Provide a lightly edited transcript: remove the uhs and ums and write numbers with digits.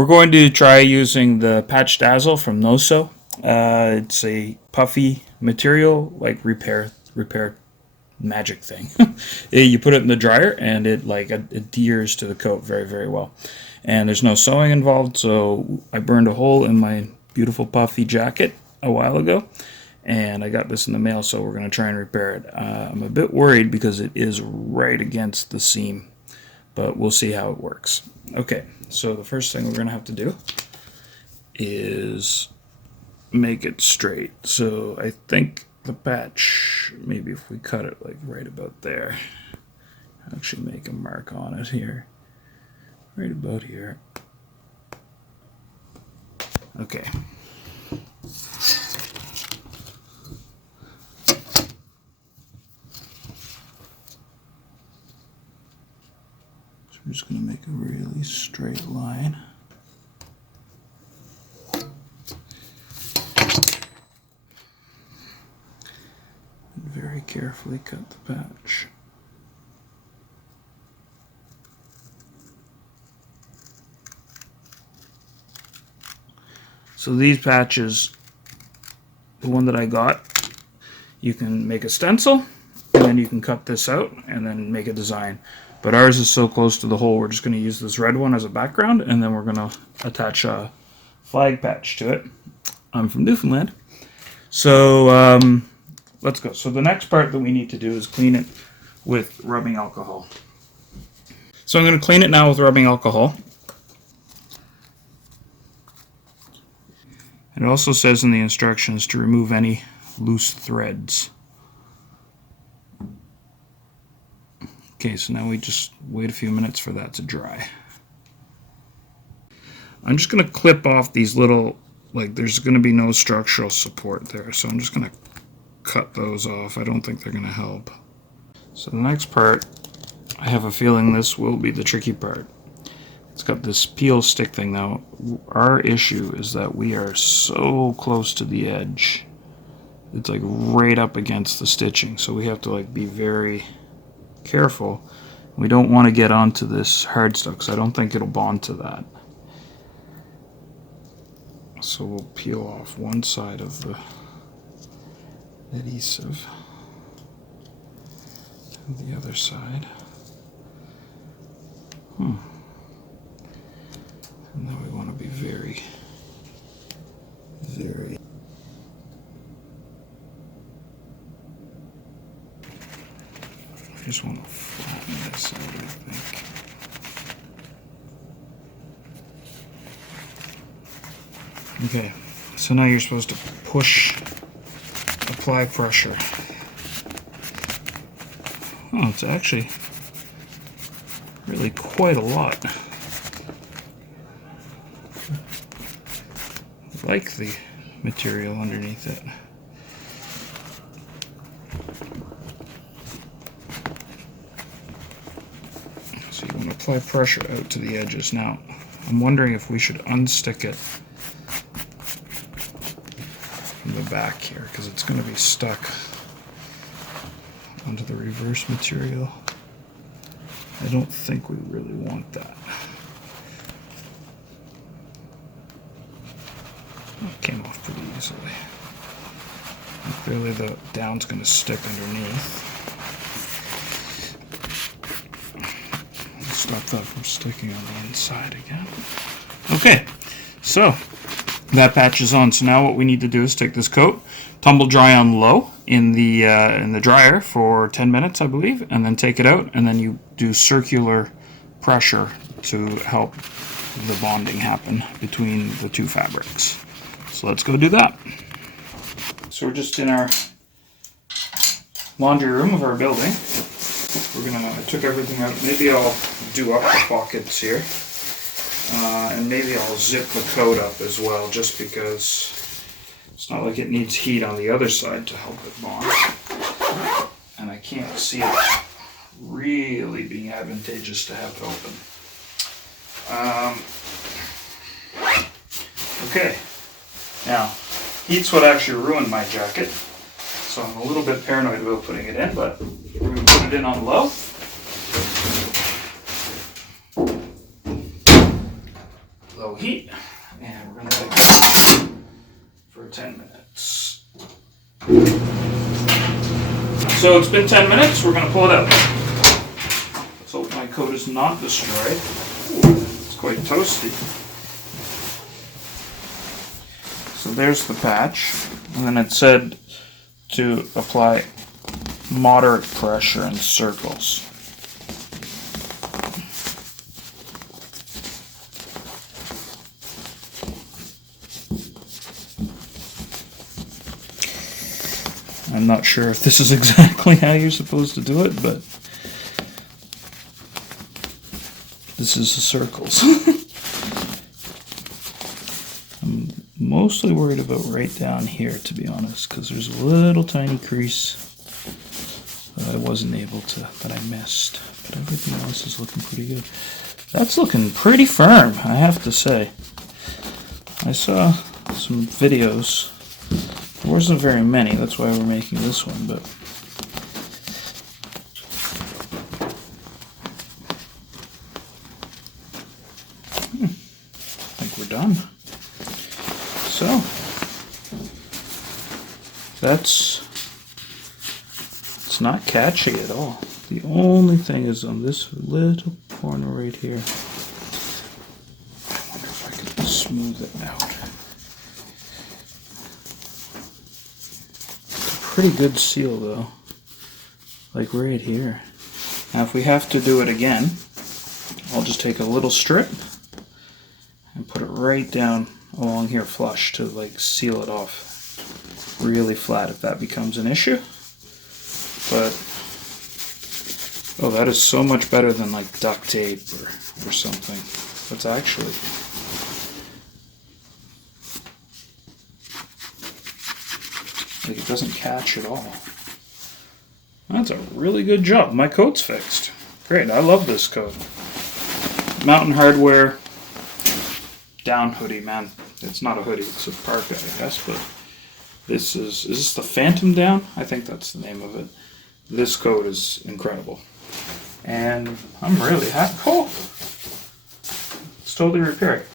We're going to try using the Patchdazzle from NOSO. It's a puffy material, like repair magic thing. You put it in the dryer and it adheres to the coat very, very well. And there's no sewing involved, so I burned a hole in my beautiful puffy jacket a while ago, and I got this in the mail, so we're going to try and repair it. I'm a bit worried because it is right against the seam, but we'll see how it works. Okay, so the first thing we're going to have to do is make it straight. So I think the patch, maybe if we cut it like right about there, actually make a mark on it here, right about here. Okay. So we're just going to make a really straight line. Very carefully cut the patch. So these patches, the one that I got, you can make a stencil and then you can cut this out and then make a design. But ours is so close to the hole, we're just going to use this red one as a background, and then we're going to attach a flag patch to it. I'm from Newfoundland. So let's go. So the next part that we need to do is clean it with rubbing alcohol. So I'm going to clean it now with rubbing alcohol. It also says in the instructions to remove any loose threads. Okay, so now we just wait a few minutes for that to dry. I'm just going to clip off these little, there's going to be no structural support there, so I'm just going to cut those off. I don't think they're going to help. So the next part, I have a feeling this will be the tricky part. It's got this peel stick thing. Now, our issue is that we are so close to the edge. It's like right up against the stitching, so we have to be very careful. We don't want to get onto this hard stuff because I don't think it'll bond to that. So we'll peel off one side of the adhesive and the other side. And then we want to be very, very. I just want to flatten this out, I think. Okay, so now you're supposed to apply pressure. Oh, it's actually really quite a lot. I like the material underneath it. So you want to apply pressure out to the edges. Now, I'm wondering if we should unstick it from the back here, because it's going to be stuck onto the reverse material. I don't think we really want that. It came off pretty easily. And clearly the down's going to stick underneath. Stop that from sticking on the inside again. Okay, so that patch is on. So now what we need to do is take this coat, tumble dry on low in the dryer for 10 minutes, I believe, and then take it out, and then you do circular pressure to help the bonding happen between the two fabrics. So let's go do that. So we're just in our laundry room of our building. I took everything out. Maybe I'll do up the pockets here. And maybe I'll zip the coat up as well, just because it's not like it needs heat on the other side to help it bond. And I can't see it really being advantageous to have it open. Okay. Now, heat's what actually ruined my jacket, so I'm a little bit paranoid about putting it in, but we're going to put it in on low. Low heat, and we're going to let it go for 10 minutes. So it's been 10 minutes, we're going to pull it out. Let's hope my coat is not destroyed. Ooh, it's quite toasty. So there's the patch, and then it said to apply moderate pressure in circles. I'm not sure if this is exactly how you're supposed to do it, but this is the circles. I'm mostly worried about right down here, to be honest, because there's a little tiny crease that I wasn't able to, that I missed. But everything else is looking pretty good. That's looking pretty firm, I have to say. I saw some videos. There wasn't very many, that's why we're making this one, but I think we're done. So it's not catchy at all. The only thing is on this little corner right here. I wonder if I could smooth it out. Pretty good seal though, like right here. Now if we have to do it again, I'll just take a little strip and put it right down along here flush to like seal it off really flat if that becomes an issue. But oh, that is so much better than like duct tape or something. That's actually like it doesn't catch at all. That's a really good job. My coat's fixed. Great, I love this coat. Mountain Hardwear down hoodie, man. It's not a hoodie, it's a parka, I guess, but this is this the Phantom Down? I think that's the name of it. This coat is incredible. And I'm really happy. Oh! It's totally repaired.